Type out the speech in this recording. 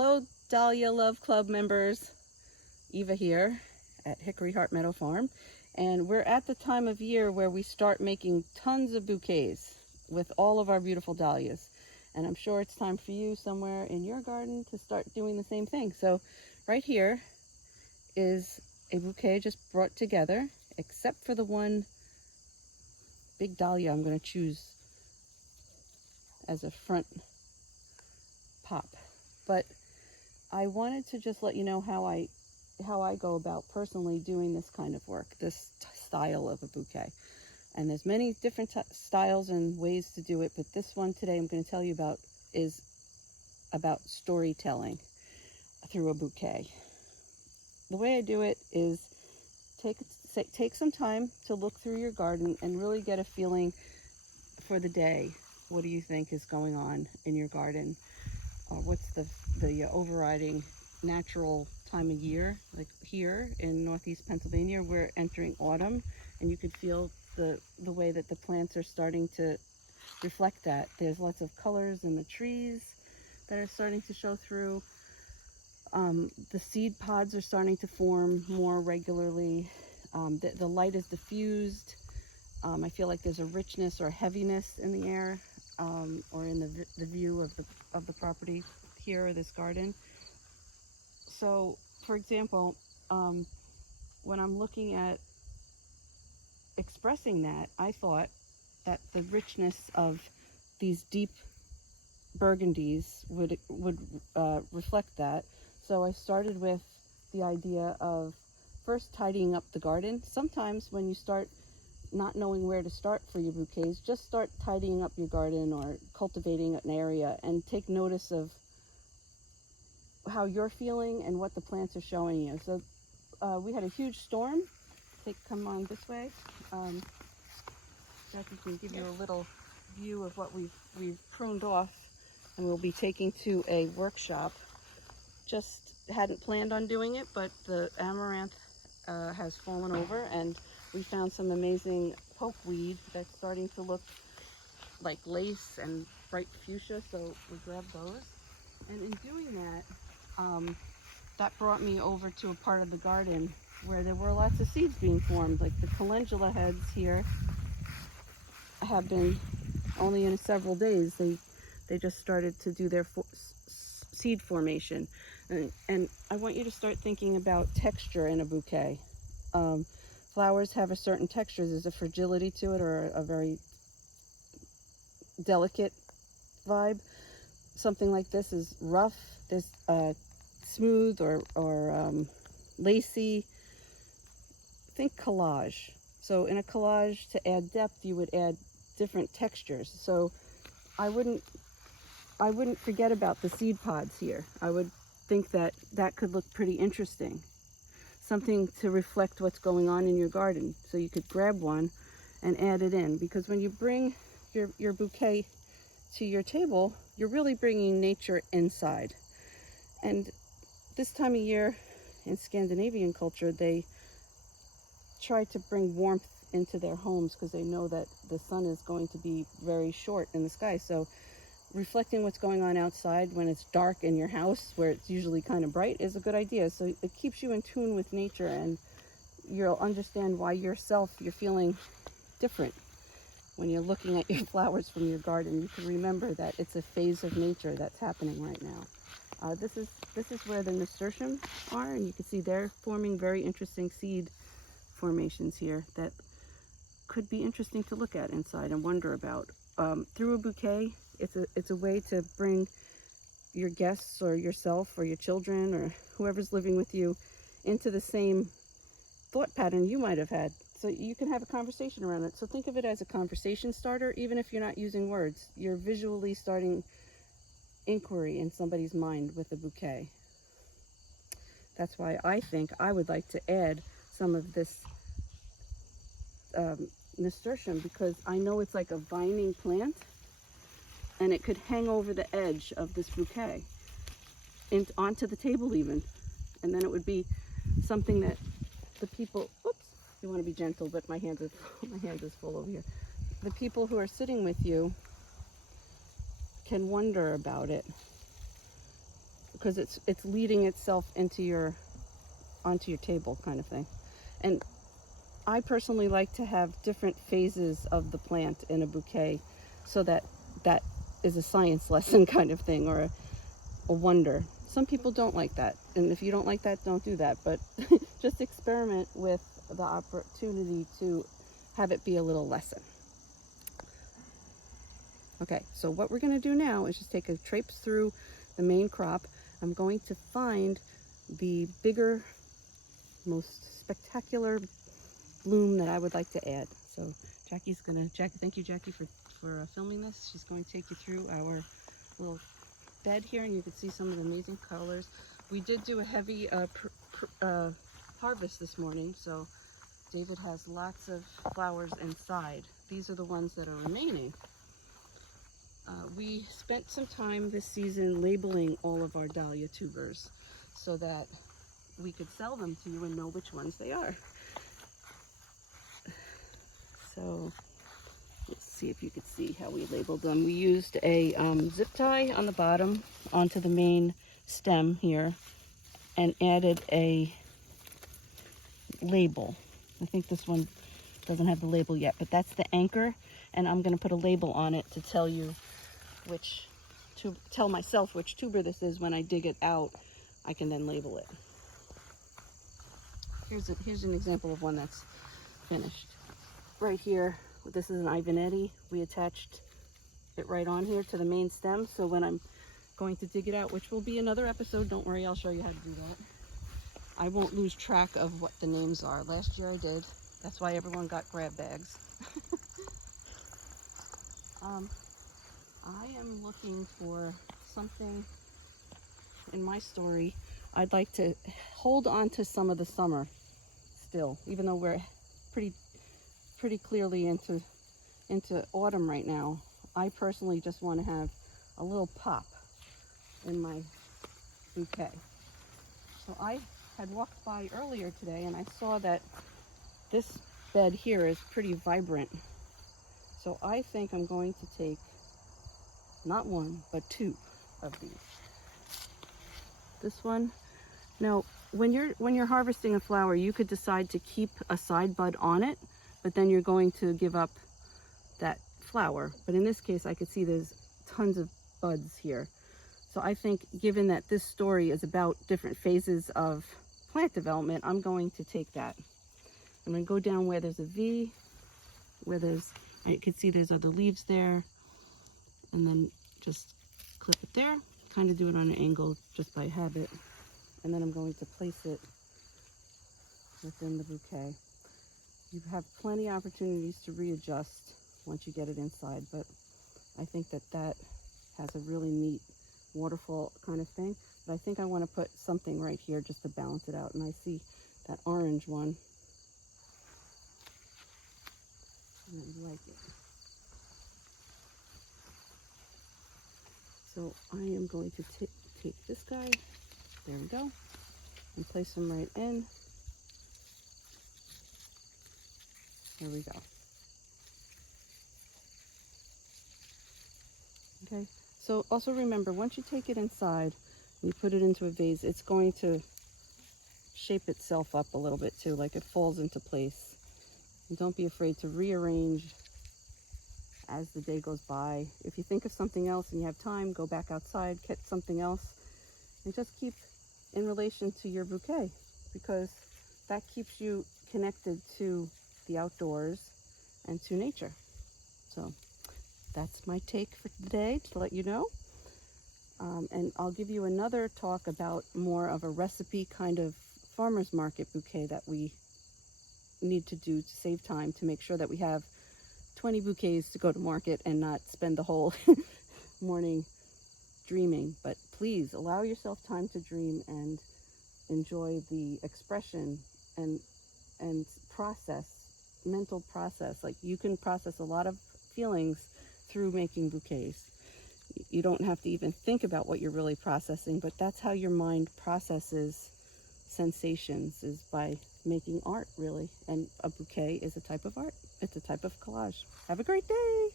Hello, Dahlia Love Club members. Eva here at Hickory Heart Meadow Farm. And we're at the time of year where we start making tons of bouquets with all of our beautiful dahlias. And I'm sure it's time for you somewhere in your garden to start doing the same thing. So right here is a bouquet just brought together, except for the one big dahlia I'm going to choose as a front pop. But I wanted to just let you know how I go about personally doing this kind of work, this style of a bouquet. And there's many different styles and ways to do it, but this one today I'm going to tell you about is about storytelling through a bouquet. The way I do it is take some time to look through your garden and really get a feeling for the day. What do you think is going on in your garden? What's the overriding natural time of year? Like here in Northeast Pennsylvania, we're entering autumn, and you could feel the way that the plants are starting to reflect that. There's lots of colors in the trees that are starting to show through. The seed pods are starting to form more regularly. The light is diffused. I feel like there's a richness or heaviness in the air, or in the view of the property here, or this garden. So, for example, when I'm looking at expressing that, I thought that the richness of these deep burgundies would reflect that. So I started with the idea of first tidying up the garden. Sometimes when you start not knowing where to start for your bouquets, just start tidying up your garden or cultivating an area and take notice of how you're feeling and what the plants are showing you. So we had a huge storm. Come on this way. Jackie can give you a little view of what we've pruned off, and we'll be taking to a workshop. Just hadn't planned on doing it, but the amaranth has fallen over, and we found some amazing pokeweed that's starting to look like lace and bright fuchsia, so we grabbed those. And in doing that, that brought me over to a part of the garden where there were lots of seeds being formed. Like the calendula heads here have been only in several days. They just started to do their seed formation. And I want you to start thinking about texture in a bouquet. Flowers have a certain texture. There's a fragility to it, or a very delicate vibe. Something like this is rough. There's smooth or lacy. Think collage. So in a collage, to add depth, you would add different textures. So I wouldn't forget about the seed pods here. I would think that could look pretty interesting. Something to reflect what's going on in your garden. So you could grab one and add it in, because when you bring your bouquet to your table, you're really bringing nature inside. And this time of year in Scandinavian culture, they try to bring warmth into their homes because they know that the sun is going to be very short in the sky. So reflecting what's going on outside when it's dark in your house, where it's usually kind of bright, is a good idea. So it keeps you in tune with nature, and you'll understand why you're feeling different when you're looking at your flowers from your garden. You can remember that it's a phase of nature that's happening right now. This is where the nasturtium are, and you can see they're forming very interesting seed formations here that could be interesting to look at inside and wonder about. Through a bouquet, it's a way to bring your guests or yourself or your children or whoever's living with you into the same thought pattern you might have had, so you can have a conversation around it. So think of it as a conversation starter. Even if you're not using words, you're visually starting inquiry in somebody's mind with a bouquet. That's why I think I would like to add some of this nasturtium, because I know it's like a vining plant, and it could hang over the edge of this bouquet onto the table even, and then it would be something that the people, oops, you want to be gentle, but my hand is full over here. The people who are sitting with you can wonder about it. because it's leading itself onto your table kind of thing. And I personally like to have different phases of the plant in a bouquet, so that is a science lesson kind of thing, or a wonder. Some people don't like that, and if you don't like that, don't do that, but just experiment with the opportunity to have it be a little lesson. Okay, so what we're going to do now is just take a traipse through the main crop. I'm going to find the bigger, most spectacular bloom that I would like to add. So Jackie's gonna, thank you Jackie for filming this. She's going to take you through our little bed here, and you can see some of the amazing colors. We did do a heavy harvest this morning, so David has lots of flowers inside. These are the ones that are remaining. We spent some time this season labeling all of our dahlia tubers so that we could sell them to you and know which ones they are. So let's see if you could see how we labeled them. We used a zip tie on the bottom onto the main stem here and added a label. I think this one doesn't have the label yet, but that's the anchor, and I'm going to put a label on it to tell you tell myself which tuber this is. When I dig it out, I can then label it. Here's an example of one that's finished. Right here, this is an Ivanetti. We attached it right on here to the main stem, so when I'm going to dig it out, which will be another episode, don't worry, I'll show you how to do that. I won't lose track of what the names are. Last year I did. That's why everyone got grab bags. I am looking for something in my story. I'd like to hold on to some of the summer still, even though we're pretty clearly into autumn right now. I personally just want to have a little pop in my bouquet. So I had walked by earlier today and I saw that this bed here is pretty vibrant. So I think I'm going to take not one, but two of these. This one. Now, when you're harvesting a flower, you could decide to keep a side bud on it, but then you're going to give up that flower. But in this case, I could see there's tons of buds here. So I think, given that this story is about different phases of plant development, I'm going to take that. I'm going to go down where there's a V, I can see there's other leaves there, and then just clip it there, kind of do it on an angle just by habit, and then I'm going to place it within the bouquet. You have plenty of opportunities to readjust once you get it inside, but I think that has a really neat waterfall kind of thing. But I think I want to put something right here just to balance it out, and I see that orange one, and I like it. So I am going to take this guy, there we go, and place him right in. There we go. Okay, so also remember, once you take it inside and you put it into a vase, it's going to shape itself up a little bit too, like it falls into place. And don't be afraid to rearrange as the day goes by. If you think of something else and you have time, go back outside, get something else, and just keep in relation to your bouquet, because that keeps you connected to the outdoors and to nature. So that's my take for today, to let you know. And I'll give you another talk about more of a recipe kind of farmer's market bouquet that we need to do to save time, to make sure that we have 20 bouquets to go to market and not spend the whole morning dreaming. But please allow yourself time to dream and enjoy the expression and mental process. Like, you can process a lot of feelings through making bouquets. You don't have to even think about what you're really processing, but that's how your mind processes sensations, is by making art, really. And a bouquet is a type of art. It's a type of collage. Have a great day.